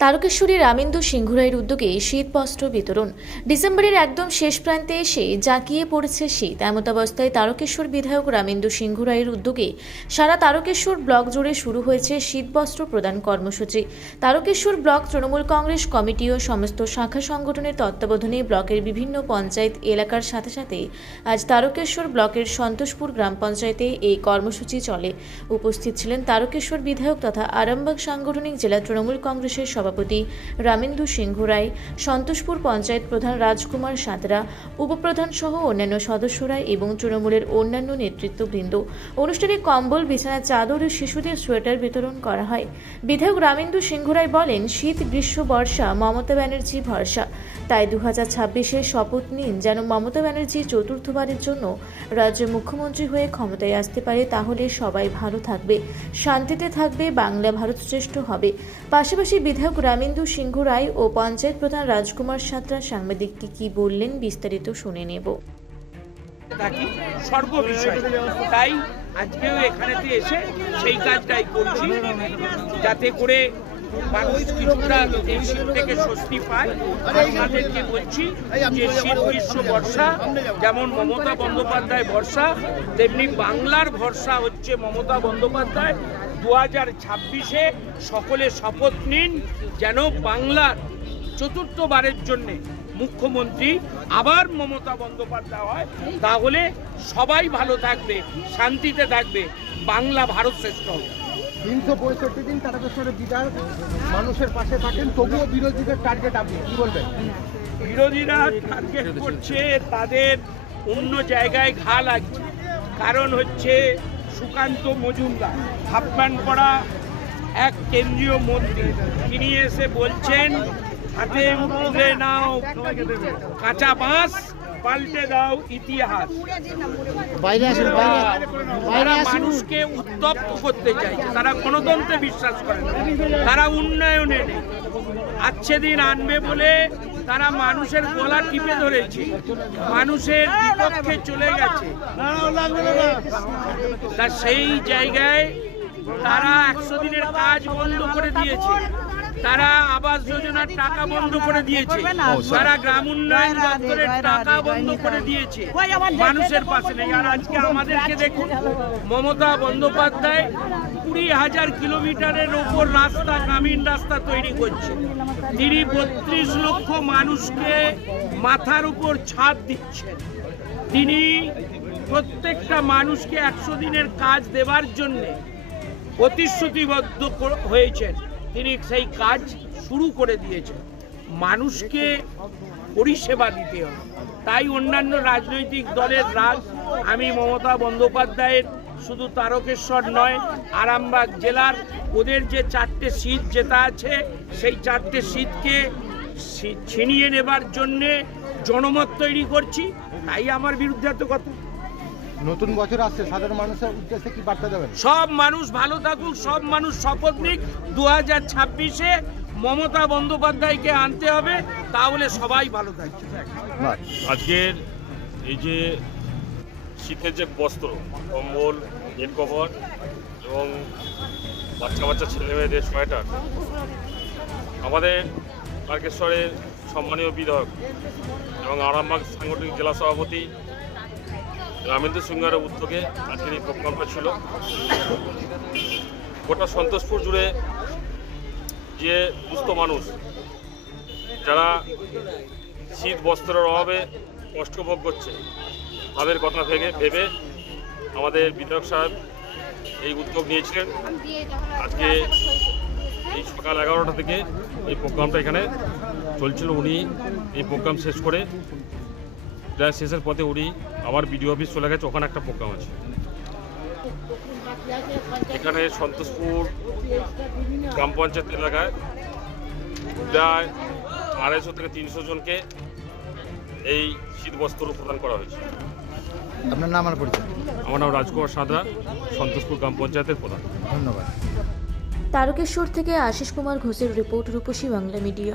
তারকেশ্বরী রামেন্দু সিংহুরাইয়ের উদ্যোগে শীত বস্ত্র বিতরণ। ডিসেম্বরের একদম শেষ প্রান্তে এসে জাঁকিয়ে পড়েছে শীত। এমতাবস্থায় তারকেশ্বর বিধায়ক রামেন্দু সিংহুরাইয়ের উদ্যোগে সারা তারকেশ্বর ব্লক জুড়ে শুরু হয়েছে শীতবস্ত্র প্রদান কর্মসূচি। Tarakeswar block Trinamool Congress committee ও সমস্ত শাখা সংগঠনের তত্ত্বাবধানে ব্লকের বিভিন্ন পঞ্চায়েত এলাকার সাথে সাথে আজ তারকেশ্বর ব্লকের সন্তোষপুর গ্রাম পঞ্চায়েতে এই কর্মসূচি চলে। উপস্থিত ছিলেন তারকেশ্বর বিধায়ক তথা আরামবাগ সাংগঠনিক জেলা তৃণমূল কংগ্রেসের সভাপতি রামেন্দু সিংহ রায়, সন্তোষপুর পঞ্চায়েত প্রধান রাজকুমার সাঁতরা, উপপ্রধান সহ অন্যান্য সদস্যরা এবং তৃণমূলের অন্যান্য নেতৃত্ববৃন্দ। অনুষ্ঠানে কম্বল, বিছানা, চাদর, শিশুদের সোয়েটার বিতরণ করা হয়। বিধায়ক রামেন্দু সিংহ রায় বলেন, শীত, গ্রীষ্ম, বর্ষা, মমতা ব্যানার্জি, ভরসা। তাই দু হাজার ছাব্বিশে শপথ নিন, যেন মমতা ব্যানার্জি চতুর্থবারের জন্য রাজ্যের মুখ্যমন্ত্রী হয়ে ক্ষমতায় আসতে পারে, তাহলে সবাই ভালো থাকবে, শান্তিতে থাকবে, বাংলা ভারত শ্রেষ্ঠ হবে। পাশাপাশি বিধায়ক রামেন্দু সিংহ রায় ও পঞ্চায়েত প্রধান রাজকুমার সাঁতরা সাংবাদিককে কি বললেন বিস্তারিত শুনে নেব। থাকি সর্ববিষয়ে তাই আজকেও এখানেতে এসে সেই কাজটাই করছি, যাতে করে মানুষ কিছুটা এই শীত থেকে স্বস্তি পায়। আপনাদেরকে বলছি যে শীত গ্রীষ্ম বর্ষা, যেমন মমতা বন্দ্যোপাধ্যায় ভরসা তেমনি বাংলার ভরসা হচ্ছে মমতা বন্দ্যোপাধ্যায়। দু হাজার ছাব্বিশে সকলে শপথ নিন যেন বাংলার চতুর্থবারের জন্যে মুখ্যমন্ত্রী আবার মমতা বন্দ্যোপাধ্যায় হয় তাহলে সবাই ভালো থাকবে শান্তিতে থাকবে বাংলা ভারত শ্রেষ্ঠ হবে। তিনশো পঁয়ষট্টি দিন তারকেশ্বরের বিধায়ক মানুষের পাশে থাকেন তবুও বিরোধীদের টার্গেট আপনি কি বলবেন? বিরোধীরা টার্গেট করছে তাদের অন্য জায়গায় ঘা লাগছে। কারণ হচ্ছে সুকান্ত মজুমদার হাফ প্যান্ট পরা এক কেন্দ্রীয় মন্ত্রী। তিনি এসে বলছেন হাতে তুলে নাও কাঁচা বাঁশ পাল্টে দাও ইতিহাস। তারা মানুষকে উত্তপ্ত করতে চাইছে। তারা গণতন্ত্রে বিশ্বাস করে না। তারা উন্নয়নে নেই। আচ্ছে দিন আনবে বলে তারা মানুষের গলা টিপে ধরেছে। মানুষের বিপক্ষে চলে গেছে। তা সেই জায়গায় তারা একশো দিনের কাজ বন্ধ করে দিয়েছে। তারা আবাস যোজনার টাকা বন্ধ করে দিয়েছে। তারা গ্রাম উন্নয়ন দপ্তরের টাকা বন্ধ করে দিয়েছে। মানুষের পাশে নেই। আর আজকে আমাদেরকে দেখুন মমতা বন্দ্যোপাধ্যায় কুড়ি হাজার কিলোমিটারের ওপর রাস্তা গ্রামীণ রাস্তা তৈরি করছে। তিনি বত্রিশ লক্ষ মানুষকে মাথার উপর ছাদ দিচ্ছেন। তিনি প্রত্যেকটা মানুষকে একশো দিনের কাজ দেওয়ার জন্যে প্রতিশ্রুতিবদ্ধ হয়েছেন। তিনি সেই কাজ শুরু করে দিয়েছেন। মানুষকে পরিষেবা দিতে হবে। তাই অন্যান্য রাজনৈতিক দলের রাজ আমি মমতা বন্দ্যোপাধ্যায়ের, শুধু তারকেশ্বর নয়, আরামবাগ জেলার, ওদের যে চারটে সিট জেতা আছে, সেই চারটে সিটকে ছিনিয়ে নেবার জন্যে জনমত তৈরি করছি। তাই আমার বিরুদ্ধে এত কথা। নতুন বছর আসছে সাধারণ মানুষের উদ্দেশ্যে কি বার্তা দেবেন? সব মানুষ ভালো থাকুক সব মানুষ শপথ নিক। দু হাজার ছাব্বিশে মমতা বন্দ্যোপাধ্যায়কে আনতে হবে তাহলে সবাই ভালো থাকবে আজকের এই যে শীতের যে বস্ত্র কম্বল হেড কভার এবং বাচ্চা বাচ্চা ছেলে মেয়েদের সোয়েটার আমাদের তারকেশ্বরের সম্মানীয় বিধায়ক এবং আরামবাগ সাংগঠনিক জেলা সভাপতি রামেন্দ্র সিংহের উদ্যোগে আজকের এই প্রকল্প ছিল। গোটা সন্তোষপুর জুড়ে যে দুস্থ মানুষ, যারা শীত বস্ত্রের অভাবে কষ্ট ভোগ করছে, তাদের কথা ভেবে ভেবে আমাদের বিধায়ক সাহেব এই উদ্যোগ নিয়েছিলেন। আজকে এই সকাল এগারোটা থেকে এই প্রোগ্রামটা এখানে চলছিল। উনি এই প্রোগ্রাম শেষ করে প্রায় শেষের পথে উনি আবার বিডিও অফিস চলে গেছে ওখানে একটা প্রোগ্রাম আছে। এখানে সন্তোষপুর গ্রাম পঞ্চায়েত এলাকায় প্রায় আড়াইশো থেকে তিনশো জনকে এই শীত বস্ত্র প্রদান করা হয়েছে। আপনার নাম আর পরিচয়? আমার নাম রাজকুমার সাঁতরা সন্তোষপুর গ্রাম পঞ্চায়েতের প্রধান। ধন্যবাদ। তারকেশ্বর থেকে আশিস কুমার ঘোষের রিপোর্ট রূপসী বাংলা মিডিয়া।